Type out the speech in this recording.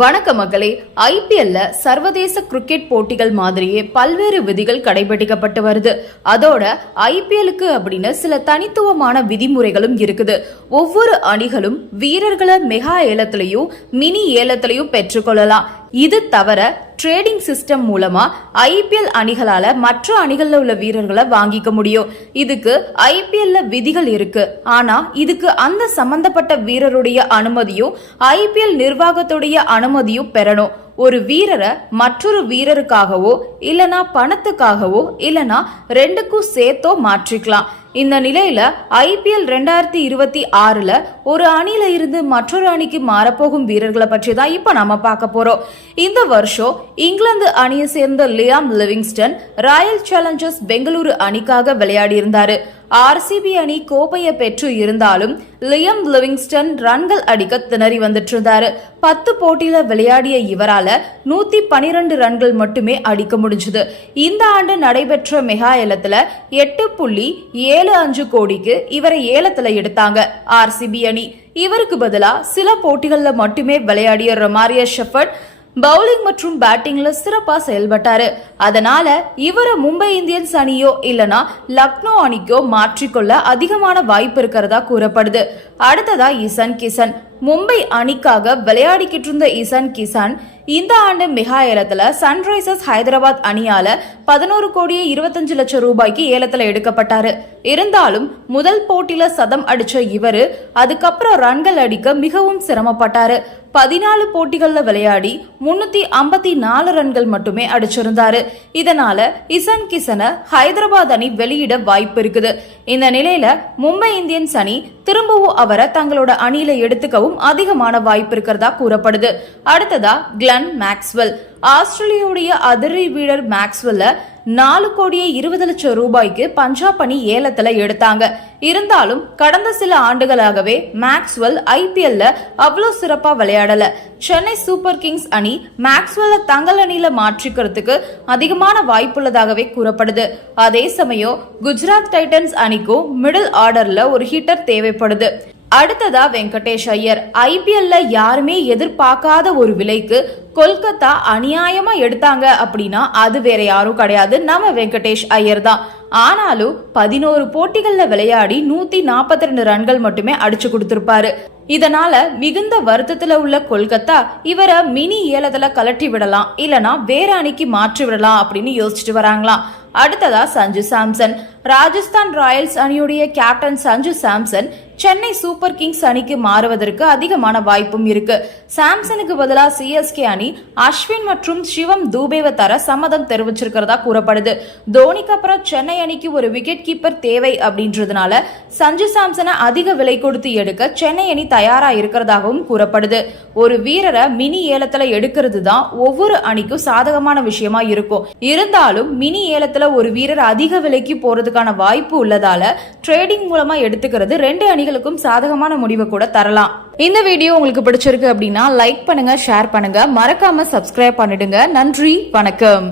வணக்க மகளே ஐபிஎல்ல சர்வதேச கிரிக்கெட் போட்டிகள் மாதிரியே பல்வேறு விதிகள் கடைபிடிக்கப்பட்டு வருது. அதோட ஐபிஎலுக்கு அப்படின்னு சில தனித்துவமான விதிமுறைகளும் இருக்குது. ஒவ்வொரு அணிகளும் வீரர்களை மெகா ஏலத்திலையும் மினி ஏலத்திலையும் பெற்றுக்கொள்ளலாம். இது தவிர ட்ரேடிங் சிஸ்டம் மூலமா ஐபிஎல் அணிகளால மற்ற அணிகள்ல உள்ள வீரர்களை வாங்கிக்க முடியும். இதுக்கு ஐபிஎல்ல விதிகள் இருக்கு. ஆனா இதுக்கு அந்த சம்பந்தப்பட்ட வீரருடைய அனுமதியும் ஐபிஎல் நிர்வாகத்துடைய அனுமதியும் பெறணும். ஒரு வீரரை மற்றொரு வீரருக்காகவோ இல்லனா பணத்துக்காகவோ இல்லனா ரெண்டுக்கும் சேர்த்தோ மாற்றிக்கலாம். இந்த நிலையில ஐபிஎல் ரெண்டாயிரத்தி இருபத்தி ஆறுல ஒரு அணியில இருந்து மற்றொரு அணிக்கு மாறப்போகும் வீரர்களை பற்றி தான் இப்ப நாம பார்க்க போறோம். இந்த வருஷம் இங்கிலாந்து அணியை சேர்ந்த Liam Livingstone Royal Challengers Bengaluru அணிக்காக விளையாடி இருந்தாரு. ஆர்சிபி அணி கோப்பையை பெற்று இருந்தாலும் லியம் லிவிங்ஸ்டன் ரன்கள் அடிக்க திணறி வந்துட்டு இருந்தாரு பத்து போட்டியில விளையாடிய இவரால நூத்தி பனிரெண்டு ரன்கள் மட்டுமே அடிக்க முடிஞ்சது. இந்த ஆண்டு நடைபெற்ற மெகா ஏலத்துல எட்டு புள்ளி ஏழு அஞ்சு கோடிக்கு இவரை ஏலத்துல எடுத்தாங்க ஆர்சிபி அணி. இவருக்கு பதிலா சில போட்டிகள்ல மட்டுமே விளையாடிய ரொமாரியா ஷெஃபர்ட் பவுலிங் மற்றும் பேட்டிங்ல சிறப்பா செயல்பட்டாரு. அதனால இவரை மும்பை இந்தியன்ஸ் அணியோ இல்லனா லக்னோ அணிக்கோ மாற்றிக்கொள்ள அதிகமான வாய்ப்பு இருக்கிறதா கூறப்படுது. அடுத்ததா இசன் கிசன். மும்பை அணிக்காக விளையாடிக்கிட்டு இருந்த இசன் கிசான் இந்த ஆண்டு மெகா ஏலத்தில் சன்ரைசர்ஸ் ஹைதராபாத் அணியால பதினோரு கோடியே இருபத்தஞ்சு லட்சம் ரூபாய்க்கு ஏலத்தில் எடுக்கப்பட்டாரு. இருந்தாலும் முதல் போட்டியில சதம் அடிச்ச இவரு அதுக்கப்புறம் ரன்கள் அடிக்க மிகவும் சிரமப்பட்டாரு. பதினாலு போட்டிகள்ல விளையாடி முன்னூத்தி ஐம்பத்தி நாலு ரன்கள் மட்டுமே அடிச்சிருந்தாரு. இதனால இசன் கிசனை ஹைதராபாத் அணி வெளியிட வாய்ப்பு இருக்குது. இந்த நிலையில மும்பை இந்தியன்ஸ் அணி திரும்பவும் அவரை தங்களோட அணியில எடுத்துக்கவும் அதிகமான வாய்ப்பு இருக்கிறதா கூறப்படுது. அடுத்ததா கிளன் மேக்ஸ்வெல் ஆஸ்திரேலியாவுடைய அதிரடி வீரர் மேக்ஸ்வெல்ல நாலு கோடியே இருபது லட்சம் ரூபாய்க்கு பஞ்சாப் அணி ஏலத்துல எடுத்தாங்க. இருந்தாலும் கடந்த சில ஆண்டுகளாகவே மேக்ஸ்வெல் ஐபிஎல்ல அவ்வளோ சிறப்பா விளையாடல. சென்னை சூப்பர் கிங்ஸ் அணி மேக்ஸ்வெல்ல தங்கள் அணியில மாற்றிக்கிறதுக்கு அதிகமான வாய்ப்புள்ளதாகவே கூறப்படுது. அதே சமயம் குஜராத் டைட்டன்ஸ் அணிக்கும் மிடில் ஆர்டர்ல ஒரு ஹிட்டர் தேவைப்படுது. அடுத்ததா வெங்கடேஷ் ஐயர். ஐபிஎல்ல யாருமே எதிர்பார்க்காத ஒரு விலைக்கு கொல்கத்தா அநியாயமா எடுத்தாங்க அப்படின்னா அது வேற யாரும் கிடையாது. நம்ம வெங்கடேஷ் ஐயர் தான் ஆனாலும் பதினோரு போட்டிகள்ல விளையாடி நூத்தி நாற்பத்தி ரெண்டு ரன்கள் மட்டுமே அடிச்சு கொடுத்திருப்பாரு. இதனால மிகுந்த வருத்தத்துல உள்ள கொல்கத்தா இவரை மினி ஏலத்துல கலட்டி விடலாம் இல்லனா வேற அணிக்கு மாற்றி விடலாம் அப்படின்னு யோசிச்சுட்டு வராங்களாம். அடுத்ததா Sanju Samson. Rajasthan Royals அணியுடைய captain Sanju Samson Chennai Super Kings அணிக்கு மாறுவதற்கு அதிகமான வாய்ப்பும் இருக்கு. சாம்சனுக்கு பதிலாக சிஎஸ்கே அணி அஸ்வின் மற்றும் சிவம் தூபேவை தர சம்மதம் தெரிவிச்சிருக்கிறதா கூறப்படுது. தோனிக்கு அப்புறம் சென்னை அணிக்கு ஒரு விக்கெட் கீப்பர் தேவை அப்படின்றதுனால சஞ்சு சாம்சனை அதிக விலை கொடுத்து எடுக்க சென்னை அணி தயாரா இருக்கிறதாகவும் கூறப்படுது. ஒரு வீரரை மினி ஏலத்துல எடுக்கிறது தான் ஒவ்வொரு அணிக்கும் சாதகமான விஷயமா இருக்கும். இருந்தாலும் மினி ஏலத்துல ஒரு வீரர் அதிக விலைக்கு போறதுக்கான வாய்ப்பு உள்ளதால ட்ரேடிங் மூலமா எடுத்துக்கிறது ரெண்டு அணிகள் குழந்தைகளுக்கும் சாதகமான முடிவை கூட தரலாம். இந்த வீடியோ உங்களுக்கு பிடிச்சிருக்கு அப்படின்னா லைக் பண்ணுங்க ஷேர் பண்ணுங்க. மறக்காம சப்ஸ்கிரைப் பண்ணிடுங்க. நன்றி வணக்கம்.